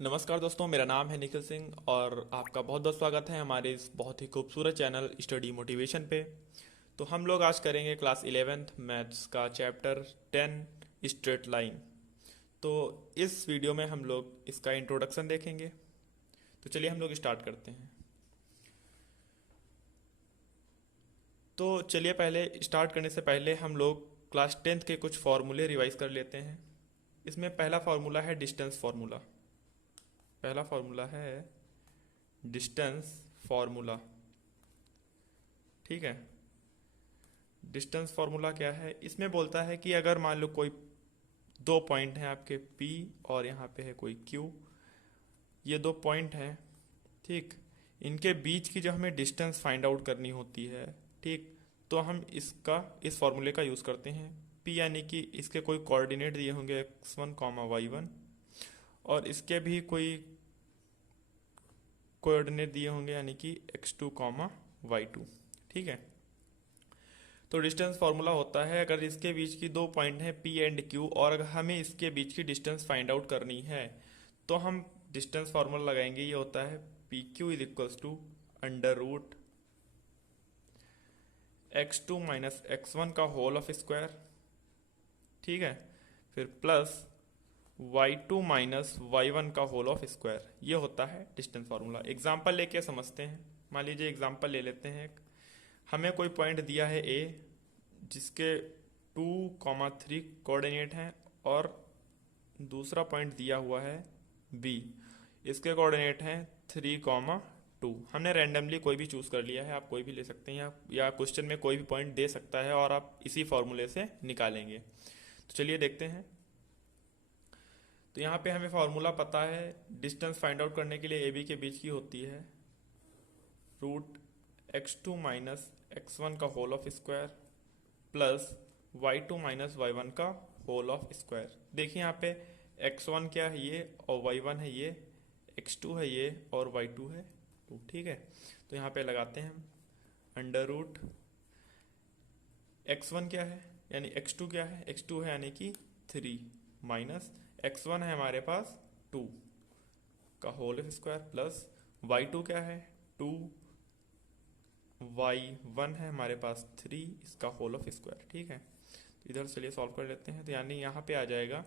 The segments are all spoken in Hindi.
नमस्कार दोस्तों, मेरा नाम है निखिल सिंह और आपका बहुत बहुत स्वागत है हमारे इस बहुत ही खूबसूरत चैनल स्टडी मोटिवेशन पे। तो हम लोग आज करेंगे क्लास 11th मैथ्स का चैप्टर 10 स्ट्रेट लाइन। तो इस वीडियो में हम लोग इसका इंट्रोडक्शन देखेंगे। तो चलिए हम लोग स्टार्ट करते हैं। तो चलिए पहले स्टार्ट करने से पहले हम लोग क्लास 10th के कुछ फार्मूले रिवाइज कर लेते हैं। इसमें पहला फार्मूला है डिस्टेंस फार्मूला। पहला फार्मूला है डिस्टेंस फार्मूला। ठीक है। डिस्टेंस फार्मूला क्या है? इसमें बोलता है कि अगर मान लो कोई दो पॉइंट हैं आपके P और यहाँ पे है कोई Q। ये दो पॉइंट हैं, ठीक। इनके बीच की जो हमें डिस्टेंस फाइंड आउट करनी होती है, ठीक, तो हम इस फार्मूले का यूज़ करते हैं। P यानी कि इसके कोई कोऑर्डिनेट दिए होंगे x1, y1, और इसके भी कोई कोऑर्डिनेट दिए होंगे यानी कि x2, y2। ठीक है। तो डिस्टेंस फार्मूला होता है अगर इसके बीच की दो पॉइंट हैं P एंड Q और अगर हमें इसके बीच की डिस्टेंस फाइंड आउट करनी है तो हम डिस्टेंस फार्मूला लगाएंगे। ये होता है P Q is equals to under root x2 minus x1 का होल ऑफ स्क्वायर, ठीक है, फिर प्लस y2 माइनस y1 का होल ऑफ स्क्वायर। ये होता है डिस्टेंस फार्मूला। एग्जाम्पल लेके समझते हैं। मान लीजिए एग्जाम्पल ले लेते हैं। हमें कोई पॉइंट दिया है A जिसके 2, 3 कोऑर्डिनेट हैं और दूसरा पॉइंट दिया हुआ है B, इसके कोऑर्डिनेट हैं 3, 2। हमने रैंडमली कोई भी चूज़ कर लिया है, आप कोई भी ले सकते हैं या क्वेश्चन में कोई भी पॉइंट दे सकता है और आप इसी फॉर्मूले से निकालेंगे। तो चलिए देखते हैं। तो यहाँ पे हमें फार्मूला पता है। डिस्टेंस फाइंड आउट करने के लिए ए बी के बीच की होती है रूट x2 माइनस x1 का whole of square plus y2 minus y1 का होल ऑफ स्क्वायर। देखिए यहाँ पे x1 क्या है ये और y1 है ये, x2 है ये और y2 है 2। ठीक है। तो यहाँ पे लगाते हैं हम अंडर रूट x1 क्या है यानी x2 क्या है, x2 है यानी कि 3 माइनस x1 है हमारे पास 2 का whole of square plus y2 क्या है 2, y1 है हमारे पास 3 इसका होल ऑफ स्क्वायर। ठीक है। तो इधर चलिए सॉल्व कर लेते हैं। तो यानी यहाँ पे आ जाएगा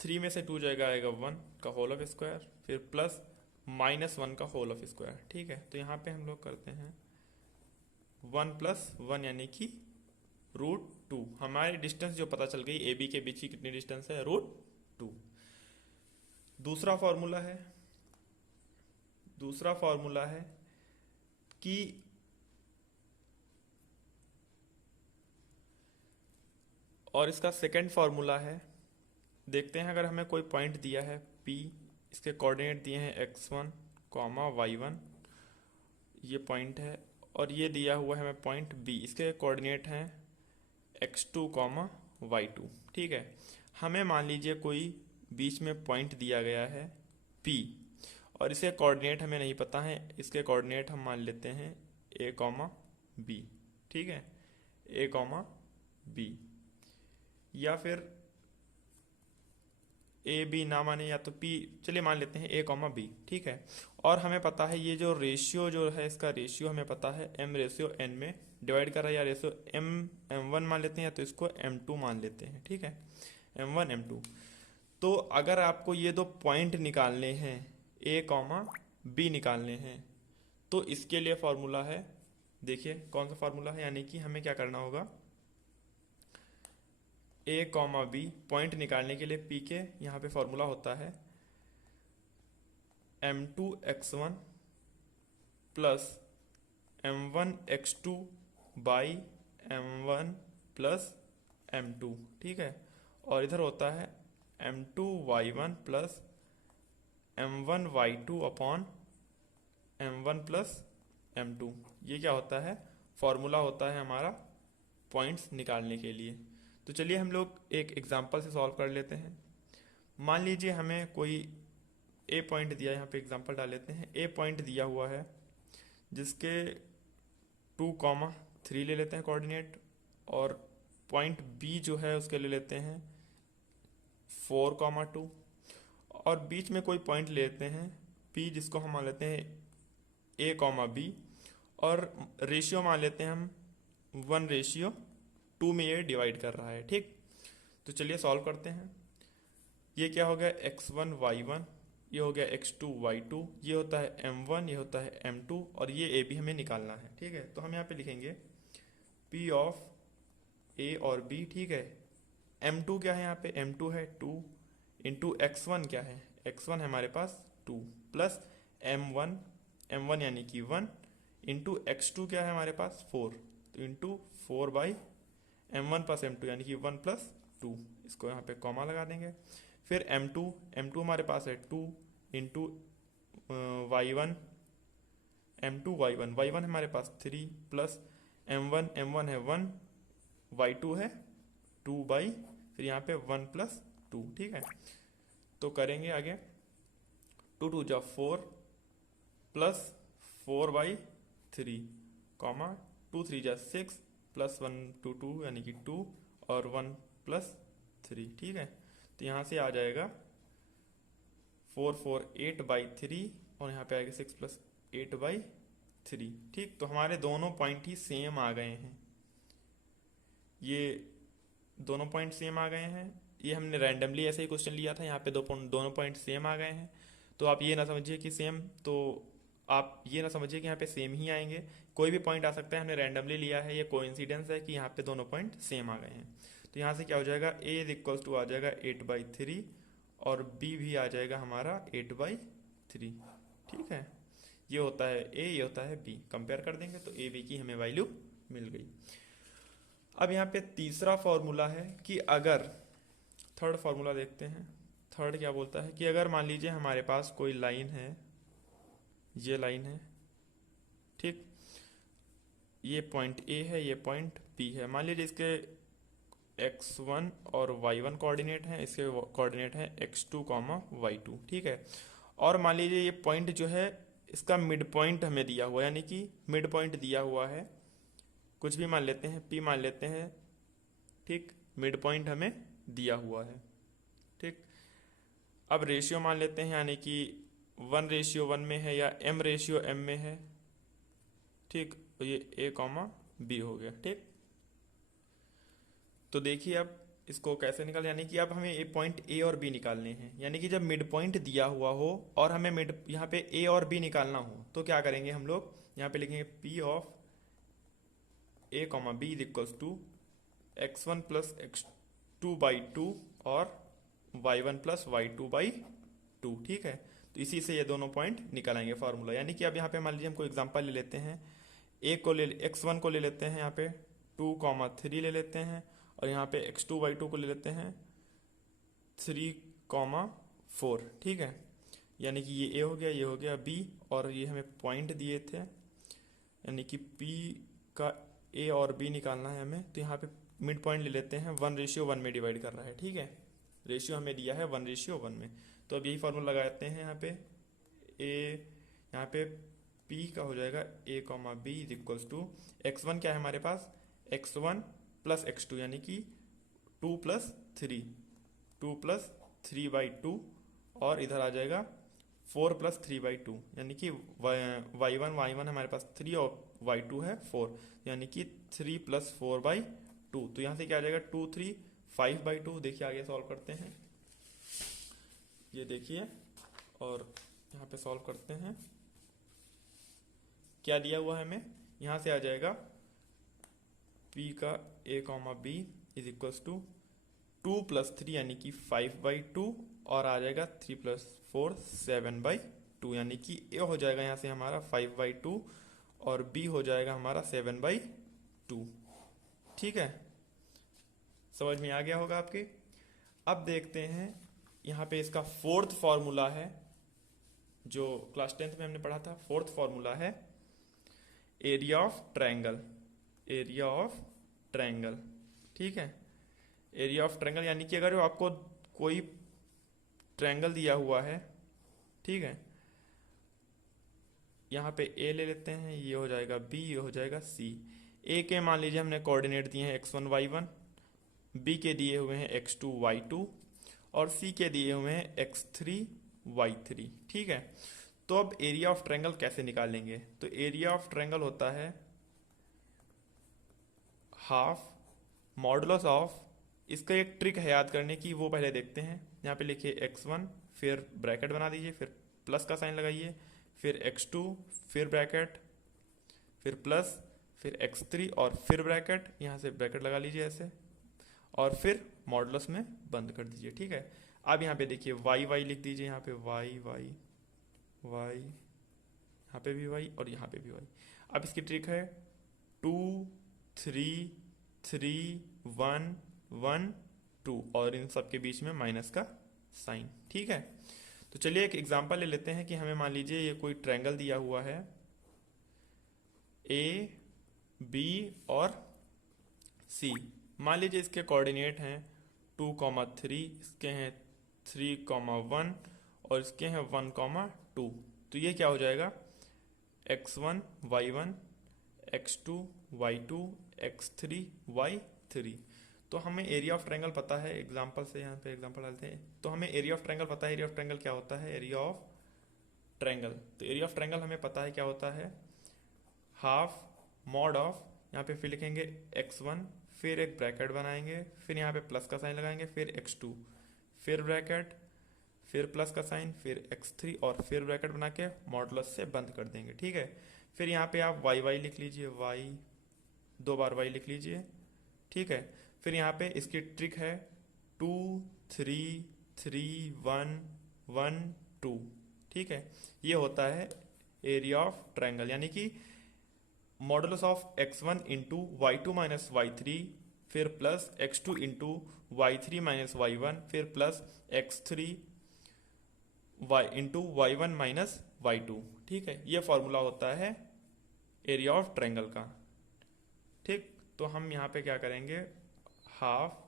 3 में से 2 जाएगा, आएगा 1 का होल ऑफ स्क्वायर फिर प्लस -1 का होल ऑफ स्क्वायर। ठीक है। तो यहाँ पे हम लोग करते हैं 1 प्लस 1 यानी कि √2। हमारी डिस्टेंस जो पता चल गई ए बी के बीच की कितनी डिस्टेंस है, √2। दूसरा फॉर्मूला है कि और इसका सेकंड फार्मूला है। देखते हैं अगर हमें कोई पॉइंट दिया है P, इसके कोऑर्डिनेट दिए हैं x1, y1, ये पॉइंट है, और ये दिया हुआ है हमें पॉइंट B, इसके कोऑर्डिनेट हैं x2, y2। ठीक है। हमें मान लीजिए कोई बीच में पॉइंट दिया गया है P और इसके कोऑर्डिनेट हमें नहीं पता है। इसके कोऑर्डिनेट हम मान लेते हैं a, b। ठीक है, a, b, या फिर ए बी ना माने या तो पी, चलिए मान लेते हैं a, b। ठीक है। और हमें पता है ये जो रेशियो जो है इसका रेशियो हमें पता है m/n में डिवाइड कर रहा है, या रेशियो m1 मान लेते हैं या तो इसको m2 मान लेते हैं। ठीक है, m1 m2। तो अगर आपको ये दो पॉइंट निकालने हैं a, b निकालने हैं तो इसके लिए फॉर्मूला है। देखिए कौन सा फॉर्मूला है, यानी कि हमें क्या करना होगा, a, b पॉइंट निकालने के लिए P के यहाँ पे फॉर्मूला होता है m2x1 plus m1x2 by m1 plus m2। ठीक है। और इधर होता है m2y1 plus m1y2 upon m1 plus m2। ये क्या होता है, फॉर्मूला होता है हमारा पॉइंट्स निकालने के लिए। तो चलिए हम लोग एक एग्जांपल से सॉल्व कर लेते हैं। मान लीजिए हमें कोई ए पॉइंट दिया, यहाँ पे एग्जांपल डाल लेते हैं। ए पॉइंट दिया हुआ है जिसके 2, 3 ले लेते हैं कोऑर्डिनेट, और पॉइंट बी जो है उसके ले लेते हैं 4, 2। और बीच में कोई पॉइंट लेते हैं P, जिसको हम मान लेते हैं A कॉमा B, और रेशियो मान लेते हैं हम 1:2 में ये डिवाइड कर रहा है। ठीक, तो चलिए सॉल्व करते हैं। ये क्या हो गया x1 y1, ये हो गया x2 y2, ये होता है m1, ये होता है m2, और ये a b हमें निकालना है। ठीक है, तो हम यहाँ पे लिखेंगे p ऑफ a और b। ठीक है, m2 क्या है, यहाँ पे m2 है 2 इंटू x1 क्या है, x1 है हमारे पास 2 प्लस m1 यानी कि 1 इंटू x2 क्या है हमारे पास 4, तो into 4 by m1 plus m2 यानी कि 1 प्लस 2, इसको यहाँ पे कॉमा लगा देंगे। फिर m2 हमारे पास है 2 इंटू y1 y1 हमारे पास 3 प्लस m1 है 1, y2 है 2 बाई, फिर यहाँ पे 1 प्लस 2। ठीक है, तो करेंगे आगे 2 2 जा 4 प्लस 4 बाई 3 कॉमा 2 3 जा 6 प्लस 1 2 2 यानी कि 2 और 1 प्लस 3। ठीक है, तो यहाँ से आ जाएगा 4 4 8 बाई 3 और यहाँ पे आएगा 6 प्लस 8 बाई 3। ठीक, तो हमारे दोनों पॉइंट ही सेम आ गए हैं, ये दोनों पॉइंट सेम आ गए हैं। ये हमने रैंडमली ऐसे ही क्वेश्चन लिया था, यहाँ पे दोनों पॉइंट सेम आ गए हैं। तो आप ये ना समझिए कि सेम, तो आप ये ना समझिए कि यहाँ पे सेम ही आएंगे, कोई भी पॉइंट आ सकता है, हमने रैंडमली लिया है, ये कोइंसिडेंस है कि यहाँ पे दोनों पॉइंट सेम आ गए हैं। तो यहाँ से क्या हो जाएगा, a इज इक्वल्स टू आ जाएगा 8/3 और b भी आ जाएगा हमारा 8/3। ठीक है, ये होता है a, ये होता है b, कंपेयर कर देंगे तो a b की हमें वैल्यू मिल गई। अब यहाँ पे तीसरा फॉर्मूला है कि अगर, थर्ड फॉर्मूला देखते हैं। थर्ड क्या बोलता है कि अगर मान लीजिए हमारे पास कोई लाइन है, ये लाइन है, ठीक, ये पॉइंट A है, ये पॉइंट B है। मान लीजिए इसके x1 और y1 कोऑर्डिनेट हैं, इसके कोऑर्डिनेट हैं x2 कॉमा y2। ठीक है, और मान लीजिए ये पॉइंट जो है इसका मिड पॉइंट हमें दिया हुआ है, यानी कि मिड पॉइंट दिया हुआ है, कुछ भी मान लेते हैं, P मान लेते हैं। ठीक, मिड पॉइंट हमें दिया हुआ है। ठीक, अब रेशियो मान लेते हैं, यानी कि 1:1 में है या m:m में है। ठीक, तो ये a कॉमा b हो गया। ठीक, तो देखिए अब इसको कैसे निकाल, यानी कि अब हमें ए पॉइंट a और b निकालने हैं, यानी कि जब मिड पॉइंट दिया हुआ हो और हमें मिड यहाँ पे a और b निकालना हो तो क्या करेंगे हम लोग, यहाँ पे लिखेंगे p of a comma b is equals to x1 plus x2/2 और y1 प्लस y2/2। ठीक है, तो इसी से ये दोनों पॉइंट निकल आएंगे फार्मूला। यानी कि अब यहाँ पे मान लीजिए हम कोई एग्जांपल ले लेते हैं, x1 को ले लेते हैं, यहाँ पे 2,3 ले लेते हैं, और यहाँ पे x2/2 को ले लेते हैं 3,4। ठीक है, यानी कि ये a हो गया, ये हो गया b, और ये हमें पॉइंट दिए थे, यानी कि p का a और b निकालना है हमें। तो यहाँ पे मिड पॉइंट ले लेते हैं, 1:1 में डिवाइड कर रहा है। ठीक है, रेशियो हमें दिया है 1:1 में, तो अब यही फार्मूला लगाते हैं। यहाँ पे यहाँ पे p का हो जाएगा a comma b is equals to x1 क्या है हमारे पास, x1 प्लस x2 यानी कि 2 प्लस 3/2, और इधर आ जाएगा 4 प्लस 3/2, यानी कि y1 हमारे पास 3 और y2 है 4, यानी कि 3 प्लस 4/2। तो यहाँ से क्या आ जाएगा 2 3 5/2। देखिए आगे सॉल्व करते हैं, ये देखिए, और यहाँ पे सॉल्व करते हैं, क्या दिया हुआ है हमें, यहाँ से आ जाएगा p का a comma b is equals to 2 plus 3 यानी कि 5/2, और आ जाएगा 3 प्लस 4 7/2, यानी कि a हो जाएगा यहाँ से हमारा 5/2 और b हो जाएगा हमारा 7/2। ठीक है, समझ में आ गया होगा आपके। अब देखते हैं यहाँ पे इसका फोर्थ फॉर्मूला है, जो क्लास 10th में हमने पढ़ा था। फोर्थ फॉर्मूला है area of triangle, area of triangle. ठीक है, एरिया ऑफ ट्रायंगल यानी कि अगर आपको कोई ट्रायंगल दिया हुआ है, ठीक है, यहाँ पे a ले लेते हैं, ये हो जाएगा b, ये हो जाएगा c। a के मान लीजिए हमने कोऑर्डिनेट दिए हैं x1 y1, b के दिए हुए हैं x2 y2, और सी के दिए हुए हैं x3 y3। ठीक है, तो अब एरिया ऑफ ट्रायंगल कैसे निकालेंगे? तो एरिया ऑफ ट्रायंगल होता है हाफ मॉडुलस ऑफ, इसका एक ट्रिक है याद करने की, वो पहले देखते हैं। यहाँ पे लिखिए x1, फिर ब्रैकेट बना दीजिए, फिर प्लस का साइन लगाइए, फिर x2, फिर ब्रैकेट, फिर प्लस, फिर x3 और फिर ब्रैकेट, यहाँ से ब्रैकेट लगा लीजिए ऐसे, और फिर मॉडुलस में बंद कर दीजिए। ठीक है, अब यहाँ पे देखिए वाई वाई लिख दीजिए, यहाँ पे वाई वाई वाई, यहाँ पे भी वाई और यहाँ पे भी वाई। अब इसकी ट्रिक है 2 3 3 1 1 2 और इन सब के बीच में माइनस का साइन। ठीक है, तो चलिए एक एग्जांपल ले लेते हैं कि हमें मान लीजिए ये कोई ट्रायंगल दिया हुआ है ए बी और सी। मान लीजिए इसके कोऑर्डिनेट हैं 2,3, इसके हैं 3,1 और इसके हैं 1,2। तो ये क्या हो जाएगा x1 y1 x2 y2 x3 y3। तो हमें एरिया ऑफ ट्रायंगल पता है, एग्जांपल से यहाँ पे एग्जांपल डालते हैं। तो हमें एरिया ऑफ ट्रायंगल पता है। एरिया ऑफ ट्रायंगल क्या होता है? एरिया ऑफ ट्रायंगल, तो एरिया ऑफ ट्रायंगल हमें पता है क्या होता है, हाफ मॉड ऑफ, यहाँ पे फिर लिखेंगे x1, फिर एक ब्रैकेट बनाएंगे, फिर यहाँ पे प्लस का साइन लगाएंगे, फिर x2, फिर ब्रैकेट, फिर प्लस का साइन, फिर x3 और फिर ब्रैकेट बना के मॉडुलस से बंद कर देंगे। ठीक है, फिर यहाँ पे आप वाई वाई लिख लीजिए, वाई 2 बार वाई लिख लीजिए। ठीक है, फिर यहाँ पे इसकी ट्रिक है 2 3 3 1 1 2। ठीक है, ये होता है एरिया ऑफ ट्रायंगल, यानी कि modulus of x1 into y2 minus y3, फिर plus x2 into y3 minus y1, फिर plus x3 into y1 minus y2। ठीक है, ये फॉर्मूला होता है एरिया ऑफ ट्रायंगल का। ठीक, तो हम यहाँ पे क्या करेंगे, हाफ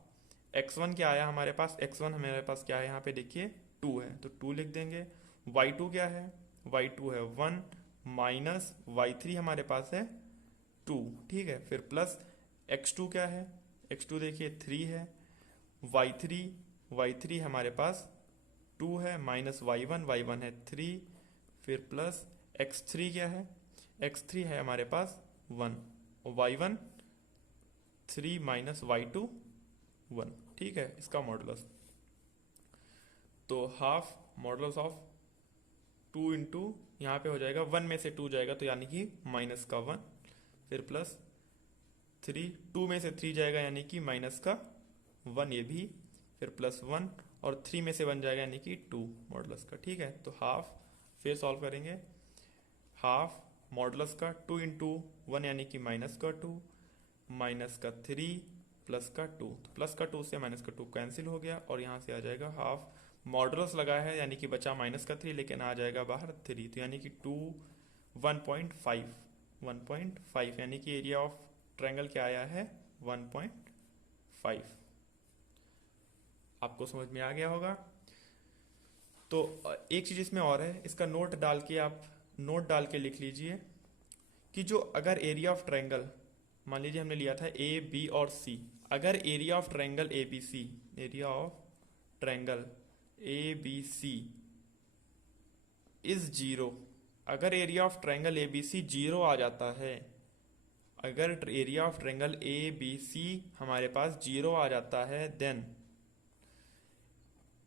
x1 क्या आया हमारे पास, x1 हमारे पास क्या है यहाँ पे देखिए 2 है, तो 2 लिख देंगे। y2 क्या है, y2 है 1 माइनस y3 हमारे पास है 2। ठीक है, फिर प्लस x2 क्या है, x2 देखिए 3 है, y3 हमारे पास 2 है, माइनस y1 है 3, फिर प्लस x3 क्या है, x3 है हमारे पास 1, y1 3 माइनस y2 1। ठीक है, इसका मॉडुलस, तो हाफ मॉडुलस ऑफ 2 इंटू यहाँ पे हो जाएगा 1 में से 2 जाएगा तो यानी कि माइनस का 1, फिर प्लस 3, 2 में से 3 जाएगा यानी कि माइनस का 1 ये भी, फिर प्लस 1 और 3 में से 1 जाएगा यानी कि 2 मॉडुलस का। ठीक है, तो हाफ, फिर सॉल्व करेंगे, हाफ मॉडुलस का 2 इंटू 1 यानी कि माइनस का 2, माइनस का 3 प्लस का 2, तो प्लस का 2 से माइनस का 2 कैंसिल हो गया और यहाँ से आ जाएगा हाफ मॉडुलस लगा है यानी कि बचा माइनस का 3, लेकिन आ जाएगा बाहर 3, तो यानी कि 2 1.5 यानी कि एरिया ऑफ ट्रायंगल क्या आया है 1.5। आपको समझ में आ गया होगा। तो एक चीज इसमें और है, इसका नोट डाल के आप नोट डाल के लिख लीजिए कि जो अगर एरिया ऑफ ट्रायंगल मान लीजिए हमने लिया था ए बी और सी, अगर area of triangle A B C, area of triangle A B C is 0, अगर area of triangle A B C 0 आ जाता है, अगर area of triangle A B C हमारे पास 0 आ जाता है, then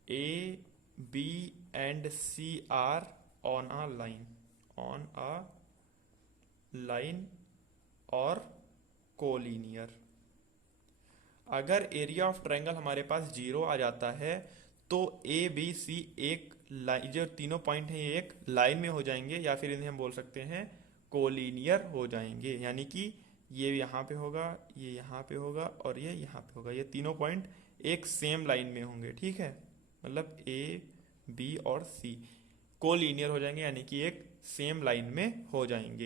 A B and C are on a line or collinear. अगर एरिया ऑफ ट्रायंगल हमारे पास 0 आ जाता है तो ए बी सी एक लाइन, जो तीनों पॉइंट हैं ये एक लाइन में हो जाएंगे, या फिर इन्हें हम बोल सकते हैं कोलिनियर हो जाएंगे, यानी कि ये यहाँ पे होगा, ये यहाँ पे होगा और ये यहाँ पे होगा, ये तीनों पॉइंट एक सेम लाइन में होंगे। ठीक है, मतलब ए बी और सी कोलिनियर हो जाएंगे यानी कि एक सेम लाइन में हो जाएंगे।